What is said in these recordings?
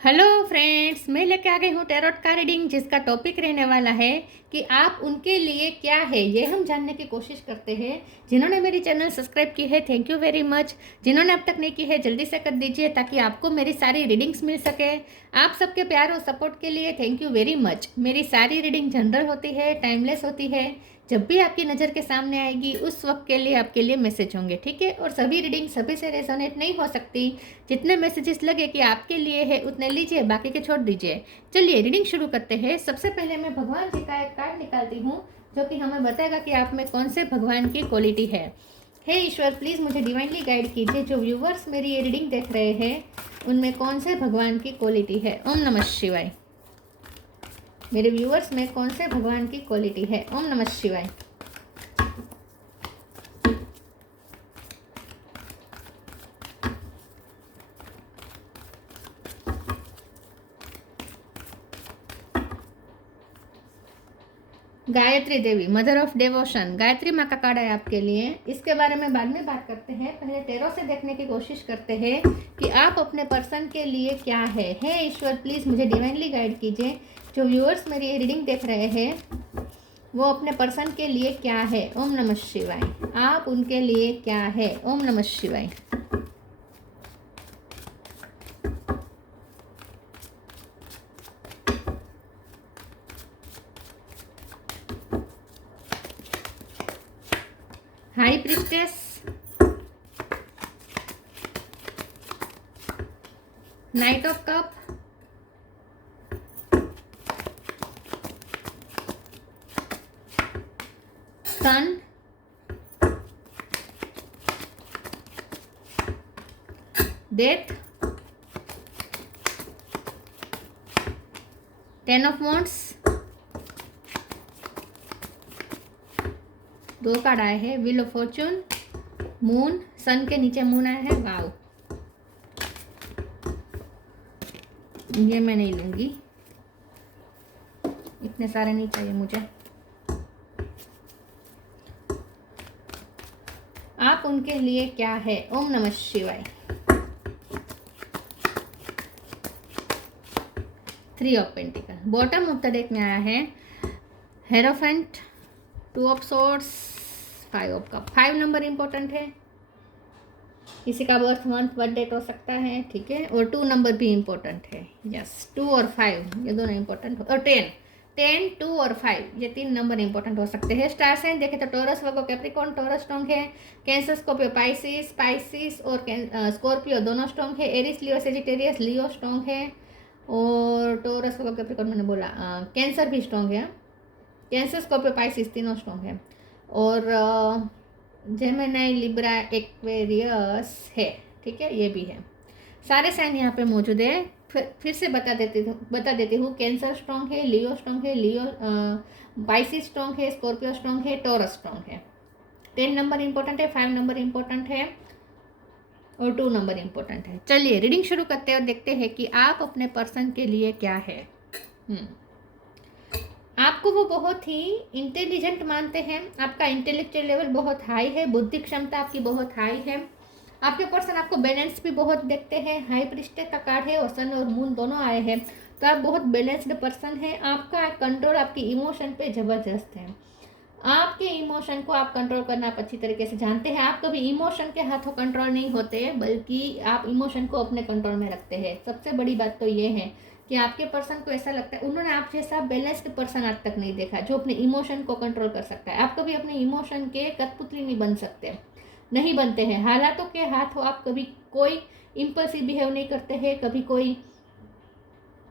Hello friends, मैं लेके आ गई हूँ टैरोट का रीडिंग, जिसका टॉपिक रहने वाला है कि आप उनके लिए क्या है, ये हम जानने की कोशिश करते हैं। जिन्होंने मेरी चैनल सब्सक्राइब की है, थैंक यू वेरी मच। जिन्होंने अब तक नहीं की है, जल्दी से कर दीजिए ताकि आपको मेरी सारी रीडिंग्स मिल सके। आप सबके प्यार और सपोर्ट के लिए थैंक यू वेरी मच। मेरी सारी रीडिंग जनरल होती है, टाइमलेस होती है। जब भी आपकी नज़र के सामने आएगी उस वक्त के लिए आपके लिए मैसेज होंगे, ठीक है। और सभी रीडिंग सभी से रेजोनेट नहीं हो सकती। जितने मैसेजेस लगे कि आपके लिए है उतने लीजिए, बाकी के छोड़ दीजिए। चलिए रीडिंग शुरू करते हैं। सबसे पहले मैं भगवान जी का एक कार्ड निकालती हूँ जो कि हमें बताएगा कि आप में कौन से भगवान की क्वालिटी है। हे ईश्वर, प्लीज़ मुझे डिवाइनली गाइड कीजिए। जो व्यूवर्स मेरी ये रीडिंग देख रहे हैं उनमें कौन से भगवान की क्वालिटी है। ओम नमः शिवाय। मेरे व्यूवर्स में कौन से भगवान की क्वालिटी है। ओम नमः शिवाय। गायत्री देवी, मदर ऑफ डेवोशन, गायत्री माँ का कार्ड है आपके लिए। इसके बारे में बाद में बात करते हैं, पहले टैरो से देखने की कोशिश करते हैं कि आप अपने पर्सन के लिए क्या है। हे ईश्वर, प्लीज़ मुझे डिवाइनली गाइड कीजिए। जो व्यूअर्स मेरी रीडिंग देख रहे हैं वो अपने पर्सन के लिए क्या है। ओम नमः शिवाय। आप उनके लिए क्या है। ओम नमः शिवाय। High priestess, knight of cup, sun, death, ten of wands. दो कार्ड आए हैं, wheel of fortune, moon. Sun के नीचे मून आया है। वाव, ये मैं नहीं लूंगी, इतने सारे नहीं चाहिए मुझे। आप उनके लिए क्या है। ओम नमः शिवाय। Three of pentacle. Bottom of the deck में आया है hierophant, two of swords, five of cup. 5 number important है। किसी का बर्थ मंथ बर्थ डेट हो सकता है, ठीक है। और 2 नंबर भी इंपॉर्टेंट है। यस, 2 और 5 ये दोनों इंपॉर्टेंट। और 10, 2 और 5 ये 3 नंबर इंपॉर्टेंट हो सकते हैं। स्टार साइन देखें तो टॉरस, वर्गो, कैप्रिकॉर्न। टॉरस स्ट्रॉन्ग है। कैंसर, स्कॉर्पियो, पाइसिस और स्कॉर्पियो दोनों स्ट्रॉन्ग है। एरिस, लियो, सेजिटेरियस, लियो स्ट्रॉन्ग है। और टॉरस, वर्गो, कैप्रिकॉर्न मैंने बोला। कैंसर भी स्ट्रॉन्ग है। कैंसर, स्कॉर्पियो, पाइसिस तीनों स्ट्रॉन्ग है। और जेमिनी, लिब्रा, एक्वेरियस है, ठीक है, ये भी है। सारे साइन यहाँ पे मौजूद है। फिर से बता देती हूँ। कैंसर स्ट्रॉन्ग है, लियो स्ट्रॉन्ग है, पाइसिस स्ट्रॉन्ग है, स्कॉर्पियो स्ट्रॉन्ग है, टॉरस स्ट्रॉन्ग है। 10 नंबर इंपॉर्टेंट है, 5 नंबर इंपॉर्टेंट है और 2 नंबर इंपॉर्टेंट है। चलिए रीडिंग शुरू करते हैं और देखते हैं कि आप अपने पर्सन के लिए क्या है। आपको वो बहुत ही इंटेलिजेंट मानते हैं। आपका इंटेलेक्चुअल लेवल बहुत हाई है। बुद्धि क्षमता आपकी बहुत हाई है। आपके पर्सन आपको बैलेंस भी बहुत देखते हैं। हाई प्रिस्टेस का कार्ड है और सन और मून दोनों आए हैं, तो आप बहुत बैलेंस्ड पर्सन है। आपका कंट्रोल आपकी इमोशन पे जबरदस्त है। आपके इमोशन को आप कंट्रोल करना आप अच्छी तरीके से जानते हैं। आप कभी इमोशन के हाथों कंट्रोल नहीं होते, बल्कि आप इमोशन को अपने कंट्रोल में रखते हैं। सबसे बड़ी बात तो ये है कि आपके पर्सन को ऐसा लगता है उन्होंने आप जैसा बैलेंस्ड पर्सन आज तक नहीं देखा जो अपने इमोशन को कंट्रोल कर सकता है। आप कभी अपने इमोशन के कठपुतली नहीं बन सकते, नहीं बनते हैं। हालातों के हाथों आप कभी कोई इम्पल्सिव बिहेव नहीं करते हैं, कभी कोई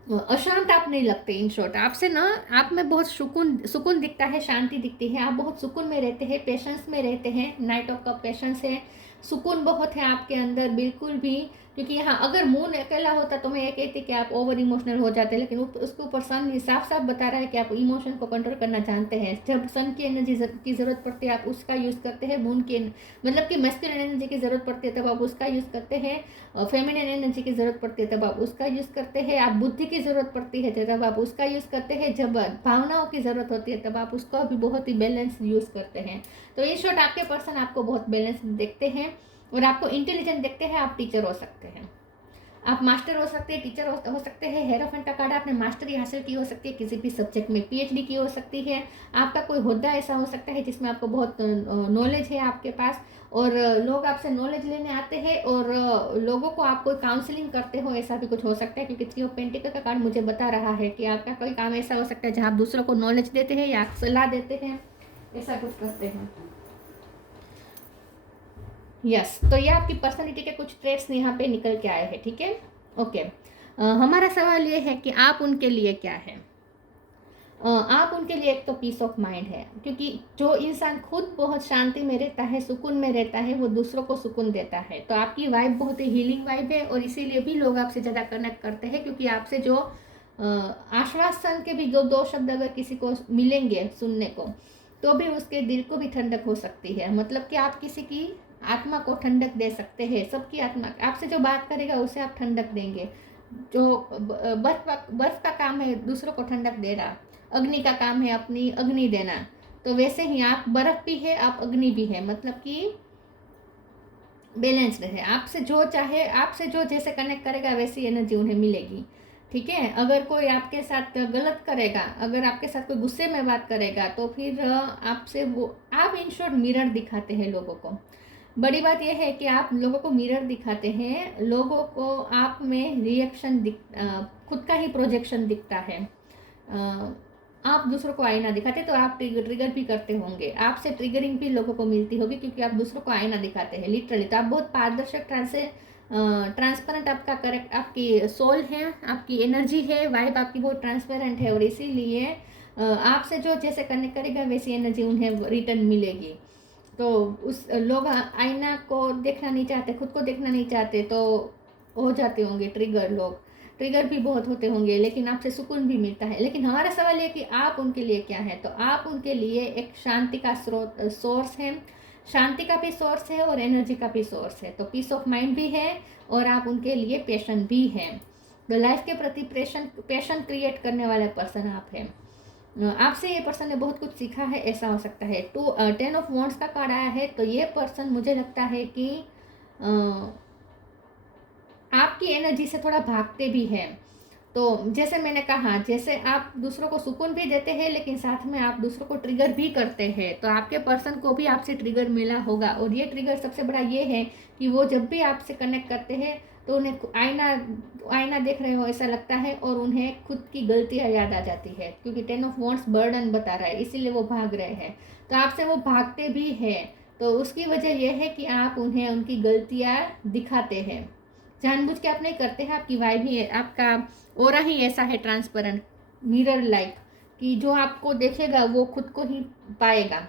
अशांत आप नहीं लगते। इन शॉर्ट, आपसे ना आप में बहुत सुकून दिखता है, शांति दिखती है। आप बहुत सुकून में रहते हैं, पेशेंस में रहते हैं। नाइट ऑफ कप पेशेंस है, सुकून बहुत है आपके अंदर, बिल्कुल भी। क्योंकि यहाँ अगर मून अकेला होता तो मैं ये कहती कि आप ओवर इमोशनल हो जाते, लेकिन उसके ऊपर सन साफ साफ बता रहा है कि आप इमोशन को कंट्रोल करना जानते हैं। जब सन की एनर्जी की ज़रूरत पड़ती है आप उसका यूज़ करते हैं। मून की मतलब कि मैस्कुलिन एनर्जी की ज़रूरत पड़ती है तब आप उसका यूज़ करते हैं। फेमिनिन एनर्जी की ज़रूरत पड़ती है तब आप उसका यूज़ करते हैं। आप बुद्धि की ज़रूरत पड़ती है तब आप उसका यूज़ करते हैं। जब भावनाओं की ज़रूरत होती है तब आप उसका भी बहुत ही बैलेंस यूज़ करते हैं। तो इन शॉर्ट आपके पर्सन आपको बहुत बैलेंस देखते हैं और आपको इंटेलिजेंट देखते हैं। आप टीचर हो सकते हैं। आप मास्टर हो सकते हैं, टीचर हो सकते हैं। हेरोफेंट का कार्ड आपने मास्टरी हासिल की हो सकती है, किसी भी सब्जेक्ट में पीएचडी की हो सकती है। आपका कोई होद्दा ऐसा हो सकता है जिसमें आपको बहुत नॉलेज है आपके पास, और लोग आपसे नॉलेज लेने आते हैं, और लोगों को आप कोई काउंसलिंग करते हो, ऐसा भी कुछ हो सकता है। क्योंकि थ्री ऑफ पेंटिकल का कार्ड मुझे बता रहा है कि आपका कोई काम ऐसा हो सकता है जहाँ आप दूसरों को नॉलेज देते हैं या सलाह देते हैं, ऐसा कुछ करते हैं। यस, तो ये आपकी पर्सनालिटी के कुछ ट्रेट्स यहाँ पे निकल के आए हैं, ठीक है। ओके, हमारा सवाल ये है कि आप उनके लिए क्या है। आप उनके लिए एक तो पीस ऑफ माइंड है, क्योंकि जो इंसान खुद बहुत शांति में रहता है, सुकून में रहता है, वो दूसरों को सुकून देता है। तो आपकी वाइब बहुत ही हीलिंग वाइब है, और इसीलिए भी लोग आपसे ज़्यादा कनेक्ट करते हैं, क्योंकि आपसे जो आश्वासन के भी जो दो शब्द अगर किसी को मिलेंगे सुनने को, तो भी उसके दिल को भी ठंडक हो सकती है। मतलब कि आप किसी की आत्मा को ठंडक दे सकते हैं। सबकी आत्मा आपसे जो बात करेगा उसे आप ठंडक देंगे। जो बर्फ का काम है दूसरों को ठंडक देना, अग्नि का काम है अपनी अग्नि देना, तो वैसे ही आप बर्फ भी है, आप अग्नि भी है। मतलब कि बैलेंस्ड है। आपसे जो चाहे, आपसे जो जैसे कनेक्ट करेगा वैसी एनर्जी उन्हें मिलेगी, ठीक है। अगर कोई आपके साथ गलत करेगा, अगर आपके साथ कोई गुस्से में बात करेगा, तो फिर आपसे वो, आप इन शॉर्ट मिरर दिखाते हैं लोगों को। बड़ी बात यह है कि आप लोगों को मिरर दिखाते हैं, लोगों को आप में रिएक्शन खुद का ही प्रोजेक्शन दिखता है। आप दूसरों को आईना दिखाते, तो आप ट्रिगर भी करते होंगे, आपसे ट्रिगरिंग भी लोगों को मिलती होगी, क्योंकि आप दूसरों को आईना दिखाते हैं लिटरली। तो आप बहुत पारदर्शक ट्रांसपेरेंट आपका करेक्ट आपकी सोल है, आपकी एनर्जी है, वाइब आपकी बहुत ट्रांसपेरेंट है, और इसीलिए आपसे जो जैसे कनेक्ट करेगा वैसी एनर्जी उन्हें रिटर्न मिलेगी। तो उस लोग आईना को देखना नहीं चाहते, खुद को देखना नहीं चाहते, तो हो जाते होंगे ट्रिगर। लोग ट्रिगर भी बहुत होते होंगे, लेकिन आपसे सुकून भी मिलता है। लेकिन हमारा सवाल ये कि आप उनके लिए क्या है। तो आप उनके लिए एक शांति का स्रोत सोर्स है, शांति का भी सोर्स है और एनर्जी का भी सोर्स है। तो पीस ऑफ माइंड भी है, और आप उनके लिए पैशन भी है। तो लाइफ के प्रति पैशन क्रिएट करने वाला पर्सन आप हैं। आपसे ये पर्सन ने बहुत कुछ सीखा है, ऐसा हो सकता है। 10 ऑफ वॉन्ड्स का कार्ड आया है, तो ये पर्सन मुझे लगता है कि आपकी एनर्जी से थोड़ा भागते भी हैं। तो जैसे मैंने कहा, जैसे आप दूसरों को सुकून भी देते हैं, लेकिन साथ में आप दूसरों को ट्रिगर भी करते हैं। तो आपके पर्सन को भी आपसे ट्रिगर मिला होगा, और ये ट्रिगर सबसे बड़ा ये है कि वो जब भी आपसे कनेक्ट करते हैं तो उन्हें आईना देख रहे हो ऐसा लगता है, और उन्हें खुद की गलतियाँ याद आ जाती है, क्योंकि 10 ऑफ वॉन्ड्स बर्डन बता रहा है, इसीलिए वो भाग रहे हैं। तो आपसे वो भागते भी हैं, तो उसकी वजह यह है कि आप उन्हें उनकी गलतियाँ दिखाते हैं। जानबूझ के आप नहीं करते हैं, आपकी वाइब ही है, आपका ओरा ही ऐसा है ट्रांसपेरेंट, मिरर लाइक, कि जो आपको देखेगा वो खुद को ही पाएगा।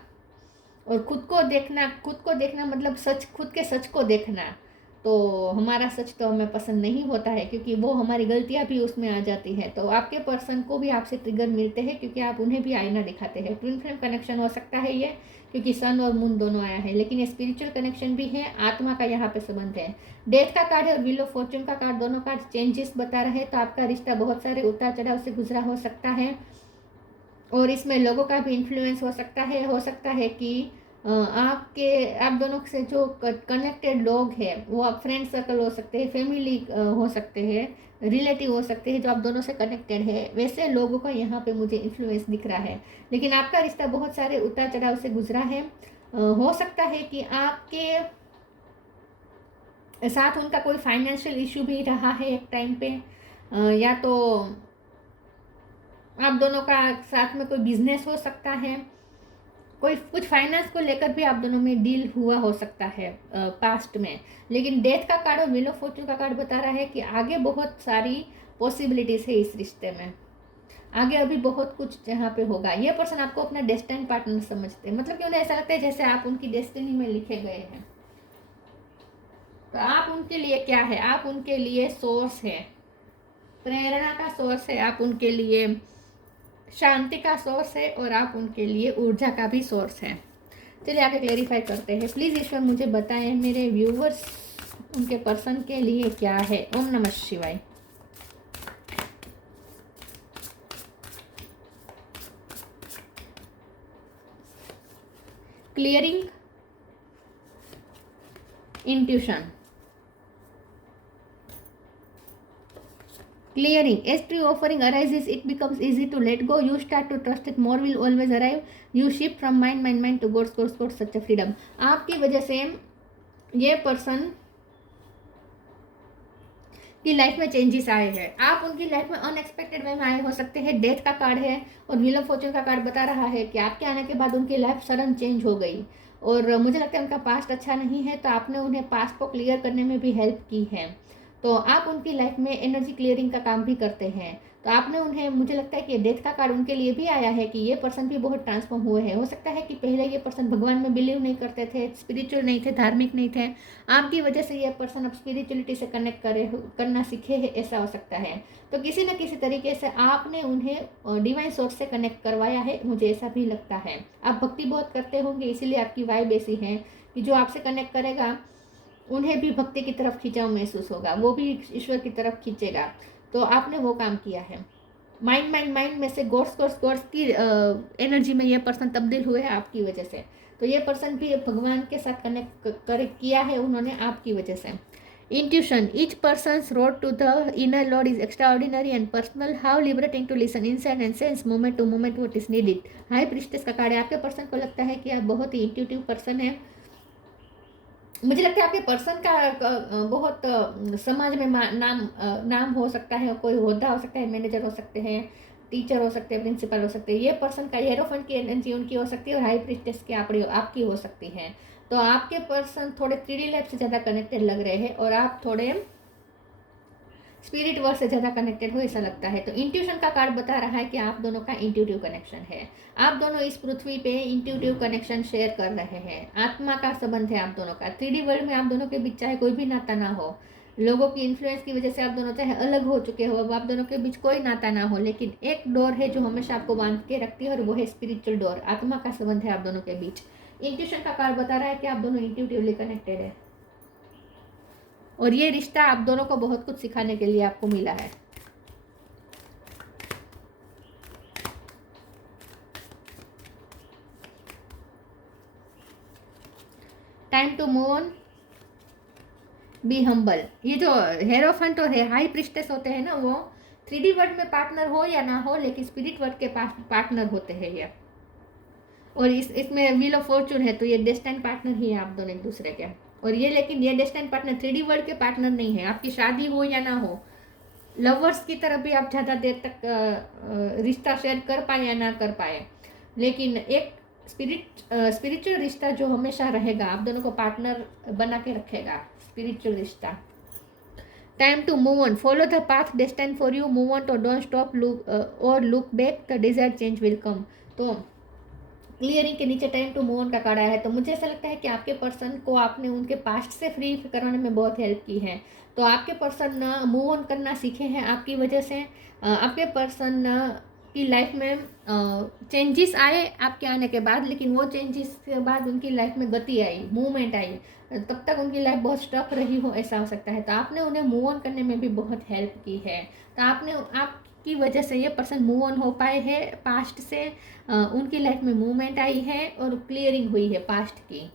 और खुद को देखना मतलब सच, खुद के सच को देखना। तो हमारा सच तो हमें पसंद नहीं होता है, क्योंकि वो हमारी गलतियां भी उसमें आ जाती हैं। तो आपके पर्सन को भी आपसे ट्रिगर मिलते हैं, क्योंकि आप उन्हें भी आईना दिखाते हैं। ट्विन फ्लेम कनेक्शन हो सकता है ये, क्योंकि सन और मून दोनों आया है, लेकिन ये स्पिरिचुअल कनेक्शन भी है, आत्मा का यहाँ पे संबंध है। डेथ का कार्ड और व्हील ऑफ फॉर्च्यून का कार्ड, दोनों कार्ड चेंजेस बता रहे हैं। तो आपका रिश्ता बहुत सारे उतार चढ़ाव से गुजरा हो सकता है, और इसमें लोगों का भी इन्फ्लुएंस हो सकता है कि आप दोनों से जो कनेक्टेड लोग हैं, वो आप फ्रेंड सर्कल हो सकते हैं, फैमिली हो सकते हैं, रिलेटिव हो सकते हैं, जो आप दोनों से कनेक्टेड है, वैसे लोगों का यहाँ पे मुझे इन्फ्लुएंस दिख रहा है। लेकिन आपका रिश्ता बहुत सारे उतार चढ़ाव से गुजरा है। हो सकता है कि आपके साथ उनका कोई फाइनेंशियल इशू भी रहा है एक टाइम पे, या तो आप दोनों का साथ में कोई बिजनेस हो सकता है, कोई कुछ फाइनेंस को लेकर भी आप दोनों में डील हुआ हो सकता है पास्ट में। लेकिन डेथ का कार्ड और व्हील ऑफ फॉर्च्यून का कार्ड बता रहा है कि आगे बहुत सारी पॉसिबिलिटीज है इस रिश्ते में, आगे अभी बहुत कुछ जहाँ पे होगा। ये पर्सन आपको अपना डेस्टिनी पार्टनर समझते हैं, मतलब कि उन्हें ऐसा लगता है जैसे आप उनकी डेस्टिनी में लिखे गए हैं। तो आप उनके लिए क्या है, आप उनके लिए सोर्स है, प्रेरणा का सोर्स है, आप उनके लिए शांति का सोर्स है, और आप उनके लिए ऊर्जा का भी सोर्स है। चलिए आगे क्लेरिफाई करते हैं। प्लीज़ ईश्वर मुझे बताएं मेरे व्यूवर्स उनके पर्सन के लिए क्या है। ओम नमः शिवाय। Clearing, intuition, Clearing. As true offering arises, it becomes easy to let go. You start to trust that more will always arrive. You shift from mind to gods, such a freedom. आपकी वजह से ये person की life में changes आए हैं। आप उनकी लाइफ में अनएक्सपेक्टेड वे में आए हो सकते हैं। डेथ का कार्ड है और व्हील ऑफ फॉर्च्यून का कार्ड बता रहा है कि आपके आने के बाद उनकी लाइफ सडन चेंज हो गई और मुझे लगता है उनका पास्ट अच्छा नहीं है, तो आपने उन्हें पास्ट को क्लियर करने में भी हेल्प की है। तो आप उनकी लाइफ में एनर्जी क्लियरिंग का काम भी करते हैं। तो आपने उन्हें, मुझे लगता है कि डेथ का कार्ड उनके लिए भी आया है कि ये पर्सन भी बहुत ट्रांसफॉर्म हुए हैं। हो सकता है कि पहले ये पर्सन भगवान में बिलीव नहीं करते थे, स्पिरिचुअल नहीं थे, धार्मिक नहीं थे। आपकी वजह से ये पर्सन अब स्पिरिचुअलिटी से कनेक्ट करना सीखे हैं, ऐसा हो सकता है। तो किसी न किसी तरीके से आपने उन्हें डिवाइन सोर्स से कनेक्ट करवाया है, मुझे ऐसा भी लगता है। आप भक्ति बहुत करते होंगे, इसीलिए आपकी वाइब ऐसी है कि जो आपसे कनेक्ट करेगा उन्हें भी भक्ति की तरफ खिंचाव महसूस होगा, वो भी ईश्वर की तरफ खींचेगा। तो आपने वो काम किया है। माइंड में से गॉड्स की एनर्जी में ये पर्सन तब्दील हुए हैं आपकी वजह से। तो ये पर्सन भी भगवान के साथ कनेक्ट किया है उन्होंने आपकी वजह से। Intuition. Each persons road to the inner lord is extraordinary and personal. How liberating to listen inside and sense moment to moment what is needed. High priestess का कार्ड है। आपके पर्सन को लगता है कि आप बहुत ही इंट्यूटिव पर्सन है। मुझे लगता है आपके पर्सन का बहुत समाज में नाम हो सकता है, कोई ओहदा हो सकता है, मैनेजर हो सकते हैं, टीचर हो सकते हैं, प्रिंसिपल हो सकते हैं। ये पर्सन का हेरोफेंट की एनर्जी उनकी हो सकती है और हाई प्रीस्टेस की आपकी हो सकती है। तो आपके पर्सन थोड़े 3D लाइफ से ज़्यादा कनेक्टेड लग रहे हैं और आप थोड़े स्पिरिट वर्ल्ड से ज़्यादा कनेक्टेड हो, ऐसा लगता है। तो इंट्यूशन का कार्ड बता रहा है कि आप दोनों का इंट्यूटिव कनेक्शन है। आप दोनों इस पृथ्वी पे इंट्यूटिव कनेक्शन शेयर कर रहे हैं। आत्मा का संबंध है आप दोनों का। 3D वर्ल्ड में आप दोनों के बीच चाहे कोई भी नाता ना हो, लोगों की इन्फ्लुएंस की वजह से आप दोनों चाहे अलग हो चुके हो, अब आप दोनों के बीच कोई नाता ना हो, लेकिन एक डोर है जो हमेशा आपको बांध के रखती है और वो है स्पिरिचुअल डोर। आत्मा का संबंध है आप दोनों के बीच। इंट्यूशन का कार्ड बता रहा है कि आप दोनों इंट्यूटिवली कनेक्टेड है और ये रिश्ता आप दोनों को बहुत कुछ सिखाने के लिए आपको मिला है। Time to move on, be humble. ये जो हेरोफेंट और हाई प्रिस्टेस होते हैं ना, वो 3D वर्ल्ड में पार्टनर हो या ना हो, लेकिन स्पिरिट वर्ल्ड के पास पार्टनर होते हैं ये। और इसमें व्हील ऑफ फॉर्च्यून है, तो ये डेस्टिनी पार्टनर ही है आप दोनों एक दूसरे के। और ये, लेकिन ये डेस्टिनी पार्टनर 3D वर्ल्ड के पार्टनर नहीं है। आपकी शादी हो या ना हो, लवर्स की तरफ भी आप ज़्यादा देर तक रिश्ता शेयर कर पाए या ना कर पाए, लेकिन एक स्पिरिचुअल रिश्ता जो हमेशा रहेगा, आप दोनों को पार्टनर बना के रखेगा, स्पिरिचुअल रिश्ता। Time to move on, follow the path destined for you, move on, तो don't stop look back, the desired change will come. तो क्लियरिंग के नीचे टाइम टू मूव ऑन का कार्ड आया है। तो मुझे ऐसा लगता है कि आपके पर्सन को आपने उनके पास्ट से फ्री कराने में बहुत हेल्प की है। तो आपके पर्सन मूव ऑन करना सीखे हैं आपकी वजह से। आपके पर्सन की लाइफ में चेंजेस आए आपके आने के बाद, लेकिन वो चेंजेस के बाद उनकी लाइफ में गति आई, मूवमेंट आई। तब तक उनकी लाइफ बहुत स्टक रही हो, ऐसा हो सकता है। तो आपने उन्हें मूव ऑन करने में भी बहुत हेल्प की है। तो आपकी वजह से ये पर्सन मूव ऑन हो पाए हैं पास्ट से। उनकी लाइफ में मूवमेंट आई है और क्लियरिंग हुई है पास्ट की।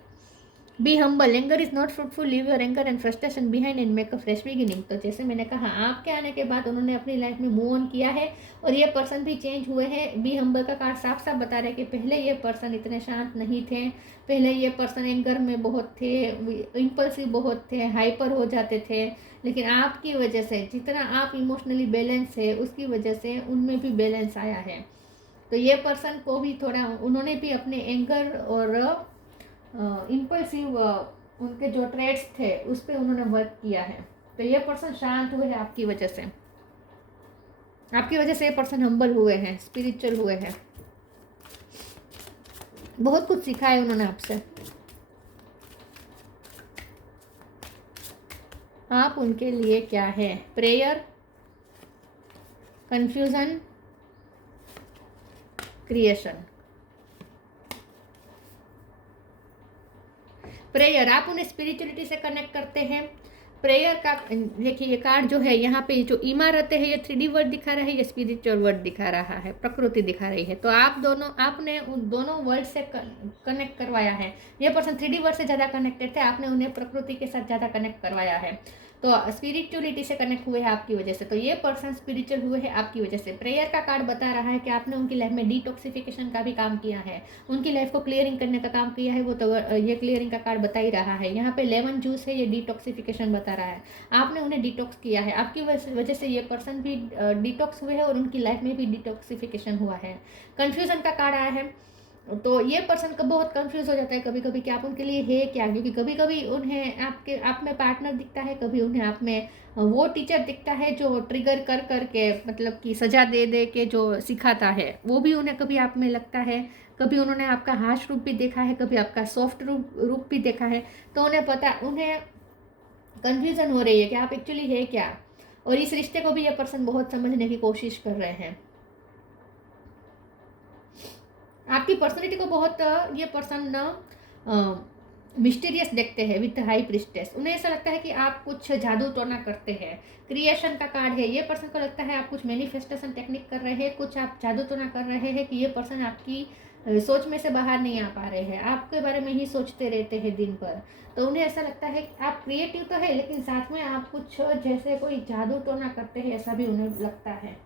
Be humble, anger is not fruitful, leave your anger and frustration behind and make a fresh beginning. तो जैसे मैंने कहा, आपके आने के बाद उन्होंने अपनी लाइफ में मूव ऑन किया है और ये पर्सन भी चेंज हुए हैं। बी हम्बल का कार्ड साफ साफ बता रहे हैं कि पहले ये पर्सन इतने शांत नहीं थे, पहले ये पर्सन एंगर में बहुत थे, इम्पल्सिव बहुत थे, हाइपर हो जाते थे, लेकिन आपकी वजह से, जितना आप इमोशनली बैलेंस है, उसकी वजह से उनमें भी बैलेंस आया है। तो ये पर्सन को भी थोड़ा, उन्होंने भी अपने एंगर और इम्पल्सिव उनके जो ट्रेड्स थे उस पर उन्होंने वर्क किया है। तो ये पर्सन शांत हुए हैं आपकी वजह से। आपकी वजह से ये पर्सन हम्बल हुए हैं, स्पिरिचुअल हुए हैं, बहुत कुछ सीखा है उन्होंने आपसे। आप उनके लिए क्या है? Prayer, confusion, creation. प्रेयर, आप उन्हें स्पिरिचुअलिटी से कनेक्ट करते हैं। प्रेयर का देखिए, ये कार्ड जो है यहाँ पे जो इमारतें है, ये 3D वर्ड दिखा रहा है, ये स्पिरिचुअल वर्ड दिखा रहा है, प्रकृति दिखा रही है। तो आपने उन दोनों वर्ड से कनेक्ट करवाया है। ये पर्सन 3D वर्ड से ज़्यादा कनेक्टेड थे, आपने उन्हें प्रकृति के साथ ज़्यादा कनेक्ट करवाया है। तो स्पिरिचुअलिटी से कनेक्ट हुए हैं आपकी वजह से, तो ये पर्सन स्पिरिचुअल हुए हैं आपकी वजह से। प्रेयर का कार्ड बता रहा है कि आपने उनकी लाइफ में डिटॉक्सिफिकेशन का भी काम किया है, उनकी लाइफ को क्लियरिंग करने का काम किया है, वो तो ये क्लियरिंग का कार्ड बता ही रहा है। यहाँ पे लेमन जूस है, ये डिटॉक्सिफिकेशन बता रहा है, आपने उन्हें डिटॉक्स किया है, आपकी वजह से ये पर्सन भी डिटॉक्स हुए हैं और उनकी लाइफ में भी डिटॉक्सिफिकेशन हुआ है। कन्फ्यूजन का कार्ड आया है, तो ये पर्सन को बहुत कंफ्यूज हो जाता है कभी कभी कि आप उनके लिए है क्या, क्योंकि कभी कभी उन्हें आप में पार्टनर दिखता है, कभी उन्हें आप में वो टीचर दिखता है जो ट्रिगर कर करके मतलब कि सजा दे दे के जो सिखाता है, वो भी उन्हें कभी आप में लगता है। कभी उन्होंने आपका हार्श रूप भी देखा है, कभी आपका सॉफ्ट रूप भी देखा है, तो उन्हें कन्फ्यूजन हो रही है कि आप एक्चुअली है क्या। और इस रिश्ते को भी ये पर्सन बहुत समझने की कोशिश कर रहे हैं। आपकी पर्सनैलिटी को बहुत ये पर्सन मिस्टीरियस देखते हैं विथ हाई प्रिस्टेस। उन्हें ऐसा लगता है कि आप कुछ जादू टोना करते हैं। क्रिएशन का कार्ड है, ये पर्सन को लगता है आप कुछ मैनिफेस्टेशन टेक्निक कर रहे हैं, कुछ आप जादू टोना कर रहे हैं कि ये पर्सन आपकी सोच में से बाहर नहीं आ पा रहे हैं, आपके बारे में ही सोचते रहते हैं दिन भर। तो उन्हें ऐसा लगता है कि आप क्रिएटिव तो है लेकिन साथ में आप कुछ जैसे कोई जादू टोना करते हैं, ऐसा भी उन्हें लगता है।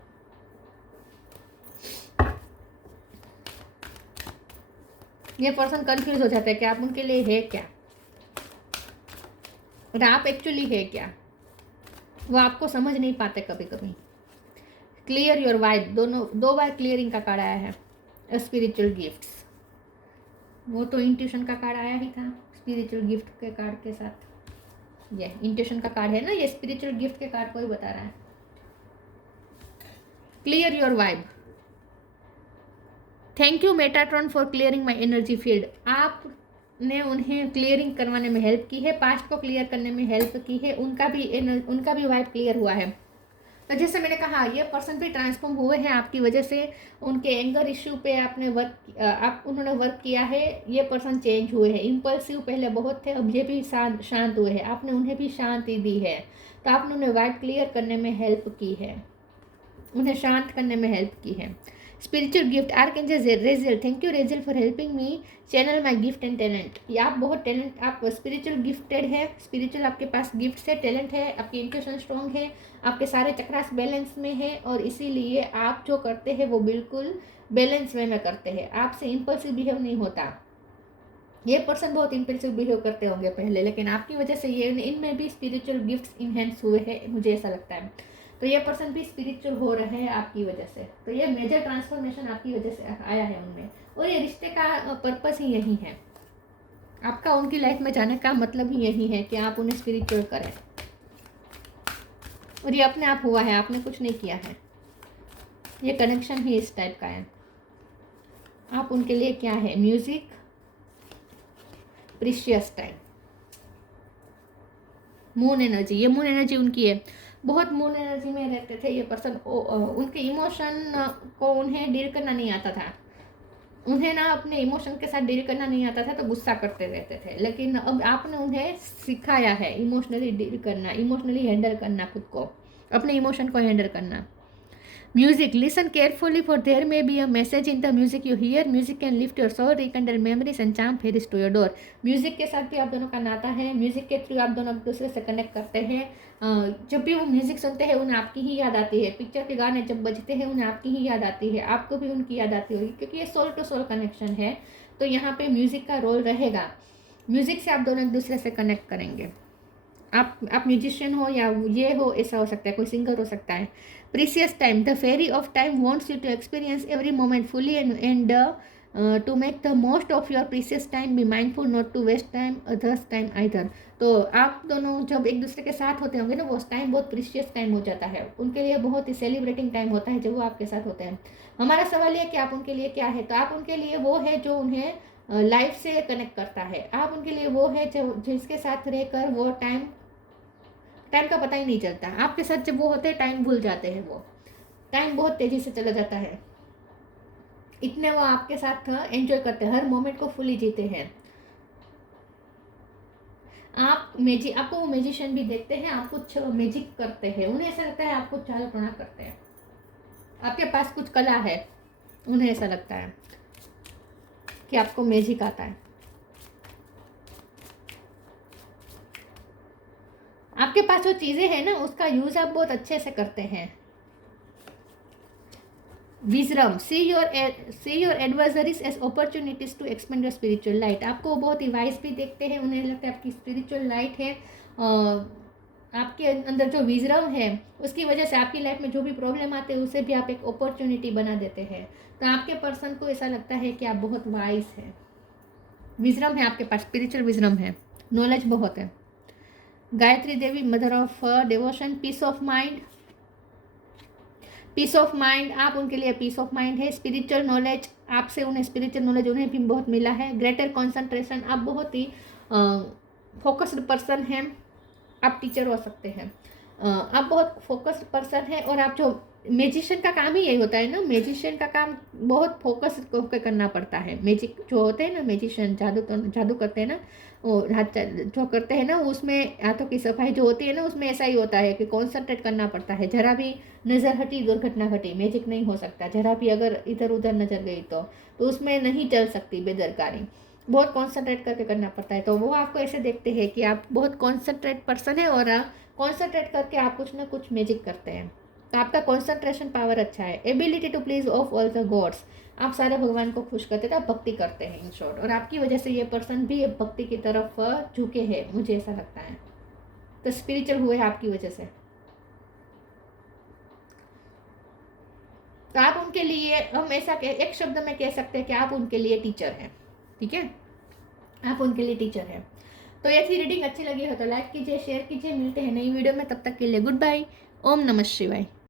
ये पर्सन कंफ्यूज हो जाता है कि आप उनके लिए है क्या और आप एक्चुअली है क्या, वो आपको समझ नहीं पाते कभी कभी। क्लियर योर वाइब, दो बार क्लियरिंग का कार्ड आया है। स्पिरिचुअल गिफ्ट्स, वो तो इंट्यूशन का कार्ड आया ही था स्पिरिचुअल गिफ्ट के कार्ड के साथ। ये इंट्यूशन का कार्ड है ना, ये स्पिरिचुअल गिफ्ट के कार्ड को ही बता रहा है। Clear your vibe, thank you Metatron for clearing my energy field. आपने उन्हें क्लियरिंग करवाने में हेल्प की है, पास्ट को क्लियर करने में हेल्प की है, उनका भी वाइब क्लियर हुआ है। तो जैसे मैंने कहा ये पर्सन भी ट्रांसफॉर्म हुए हैं आपकी वजह से। उनके एंगर इश्यू पे उन्होंने वर्क किया है। ये पर्सन चेंज हुए हैं, इम्पल्सिव पहले बहुत थे, अब ये भी शांत हुए हैं, आपने उन्हें भी शांति दी है। तो आपने उन्हें वाइब क्लियर करने में हेल्प की है, उन्हें शांत करने में हेल्प की है। Spiritual gift archangel resale, thank you resale for helping me channel my gift and talent. ये आप बहुत टैलेंट, आप स्पिरिचुअल गिफ्टेड है, स्पिरिचुअल आपके पास गिफ्ट है, टैलेंट है, आपकी इंट्यूशन स्ट्रॉन्ग है, आपके सारे चक्रास बैलेंस में है और इसीलिए आप जो करते हैं वो बिल्कुल बैलेंस वे में करते हैं, आपसे इम्पल्सिव बिहेव नहीं होता। ये पर्सन बहुत इम्पल्सिव बिहेव करते होंगे पहले, लेकिन आपकी वजह से ये इनमें भी स्पिरिचुअल गिफ्ट्स इनहेंस हुए हैं, मुझे ऐसा लगता है। तो ये पर्सन भी स्पिरिचुअल हो रहे हैं आपकी वजह से। तो ये मेजर ट्रांसफॉर्मेशन आपकी वजह से आया है उनमें, और ये रिश्ते का पर्पस ही यही है। आपका उनकी लाइफ में जाने का मतलब ही यही है कि आप उन्हें स्पिरिचुअल करें, और ये अपने आप हुआ है, आपने कुछ नहीं किया है। ये कनेक्शन ही इस टाइप का है। आप उनके लिए क्या है? Music, precious time, moon energy. ये मून एनर्जी उनकी है, बहुत मून एनर्जी में रहते थे ये पर्सन। उनके इमोशन को उन्हें डील करना नहीं आता था, उन्हें ना अपने इमोशन के साथ डील करना नहीं आता था, तो गुस्सा करते रहते थे। लेकिन अब आपने उन्हें सिखाया है इमोशनली डील करना, इमोशनली हैंडल करना, खुद को अपने इमोशन को हैंडल करना। Music, listen carefully for there may be a message in the music you hear. Music can lift your soul, rekindle memories and charm fairies to your door. Music के साथ भी आप दोनों का नाता है, म्यूज़िक के थ्रू आप दोनों एक दूसरे से कनेक्ट करते हैं। जब भी वो म्यूज़िक सुनते हैं उन्हें आपकी ही याद आती है, पिक्चर के गाने जब बजते हैं उन्हें आपकी ही याद आती है, आपको भी उनकी याद आती होगी, क्योंकि ये सोल टू सोल कनेक्शन है। तो यहाँ पे म्यूज़िक का रोल रहेगा, म्यूज़िक से आप दोनों एक दूसरे से कनेक्ट करेंगे। आप म्यूजिशियन हो या ये हो, ऐसा हो सकता है, कोई सिंगर हो सकता है। Precious time, the fairy of time wants you to experience every moment fully and to make the most of your precious time, be mindful not to waste time others time either. तो आप दोनों जब एक दूसरे के साथ होते होंगे ना, वो टाइम बहुत प्रीशियस टाइम हो जाता है, उनके लिए बहुत ही सेलिब्रेटिंग टाइम होता है जब वो आपके साथ होते हैं। हमारा सवाल ये कि आप उनके लिए क्या है, तो आप उनके लिए वो है जो उन्हें लाइफ से कनेक्ट करता है, आप उनके लिए वो है जो जिसके साथ रहकर वो टाइम का पता ही नहीं चलता। आपके साथ जब वो होते हैं टाइम भूल जाते हैं, वो टाइम बहुत तेज़ी से चला जाता है, इतने वो आपके साथ एंजॉय करते हैं, हर मोमेंट को फुली जीते हैं। आपको वो मैजिशियन भी देखते हैं, आप कुछ मैजिक करते हैं, उन्हें ऐसा लगता है आप कुछ चालू टोना करते हैं, आपके पास कुछ कला है, उन्हें ऐसा लगता है कि आपको मैजिक आता है। आपके पास जो चीज़ें हैं ना उसका यूज़ आप बहुत अच्छे से करते हैं। Wisdom, see your adversaries as opportunities to expand your spiritual light. आपको बहुत ही वाइज भी देखते हैं, उन्हें लगता है आपकी स्पिरिचुअल लाइट है, आपके अंदर जो विजडम है उसकी वजह से आपकी लाइफ में जो भी प्रॉब्लम आते हैं उसे भी आप एक अपॉर्चुनिटी बना देते हैं। तो आपके पर्सन को ऐसा लगता है कि आप बहुत वाइज हैं, विजडम है आपके पास, स्पिरिचुअल विजडम है, नॉलेज बहुत है। Gayatri Devi, mother of devotion, peace of mind, peace of mind, आप उनके लिए पीस ऑफ माइंड है। स्पिरिचुअल नॉलेज, आपसे उन्हें स्पिरिचुअल नॉलेज उन्हें भी बहुत मिला है। ग्रेटर कॉन्सेंट्रेशन, आप बहुत ही फोकस्ड पर्सन हैं, आप टीचर हो सकते हैं। आप बहुत फोकस्ड पर्सन है और आप जो मैजिशियन का काम ही यही होता है ना, मैजिशियन का काम बहुत फोकस होकर करना पड़ता है। मैजिक जो होते हैं ना, मैजिशियन जादू करते हैं ना, वो हाथ जो करते हैं ना उसमें हाथों की सफाई जो होती है ना उसमें ऐसा ही होता है कि कॉन्सेंट्रेट करना पड़ता है। जरा भी नज़र हटी दुर्घटना घटी, मैजिक नहीं हो सकता। जरा भी अगर इधर उधर नजर गई तो उसमें नहीं चल सकती बेदरकारी, बहुत कॉन्सेंट्रेट करके करना पड़ता है। तो वो आपको ऐसे देखते हैं कि आप बहुत कॉन्सेंट्रेट पर्सन है और कॉन्सेंट्रेट करके आप कुछ ना कुछ मैजिक करते हैं। तो आपका कॉन्सेंट्रेशन पावर अच्छा है। Ability to please of all the gods, आप सारे भगवान को खुश करते थे, आप भक्ति करते हैं इन शॉर्ट, और आपकी वजह से ये पर्सन भी भक्ति की तरफ झुके हैं, मुझे ऐसा लगता है। तो स्पिरिचुअल हुए आपकी वजह से। तो आप उनके लिए, हम ऐसा एक शब्द में कह सकते हैं कि आप उनके लिए टीचर हैं। ठीक है, आप उनके लिए टीचर हैं। तो ये थी रीडिंग, अच्छी लगी हो तो लाइक कीजिए, शेयर कीजिए। मिलते हैं नई वीडियो में, तब तक के लिए गुड बाय। ओम नमः शिवाय।